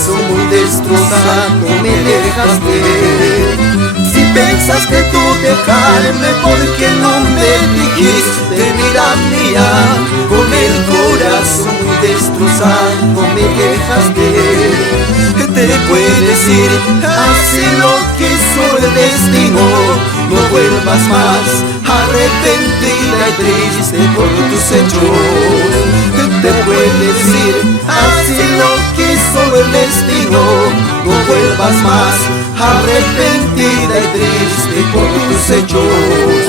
corazón muy destrozado me dejaste. Si pensaste tú dejarme, porque no me dijiste, vida mía? Con el corazón muy destrozado me dejaste. Te puedes ir, así lo quiso el destino. No vuelvas más arrepentida y triste por tus hechos. Te puedes ir, así lo quiso el destino. No vuelvas más arrepentida y triste por tus hechos.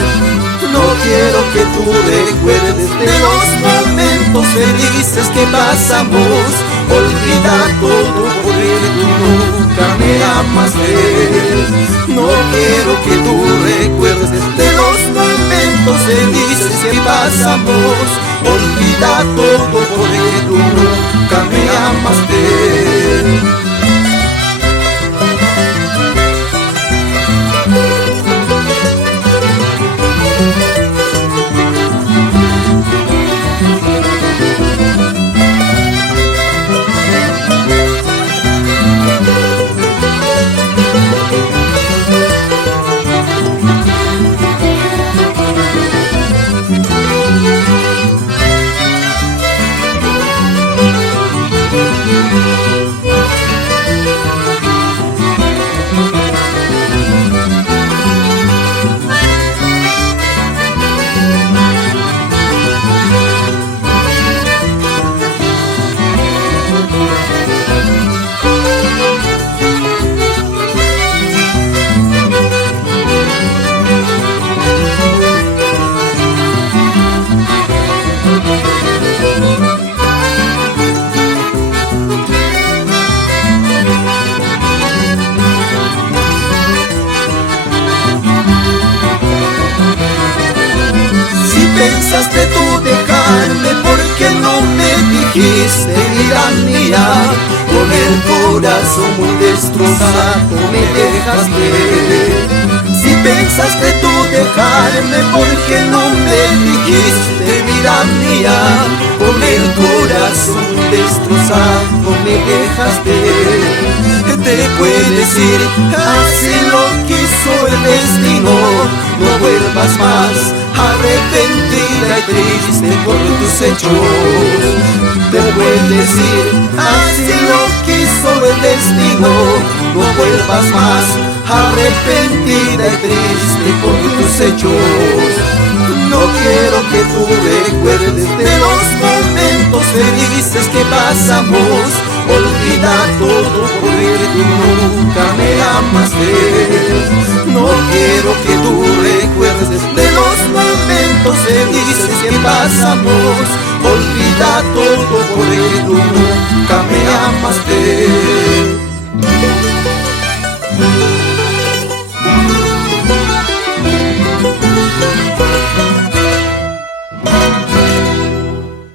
No quiero que tú recuerdes de los momentos felices que pasamos. Olvida todo porque tú nunca me amaste. No quiero que tú recuerdes de los momentos felices que pasamos. Olvida todo porque tú nunca me amaste. Pensaste tú dejarme, porque no me dijiste, vida mía? Con el corazón muy destrozado me dejaste. Si pensaste tú dejarme, porque no me dijiste, vida mía? Con el corazón destrozado me dejaste. Te puedes ir, así lo quiso el destino. No vuelvas más arrepentida y triste por tus hechos. Te puedes ir, así lo quiso el destino. No vuelvas más arrepentida y triste por tus hechos. No quiero que tú recuerdes de los momentos felices que pasamos. Olvida todo porque tú nunca me amaste. No quiero que tú recuerdes de los momentos felices que pasamos.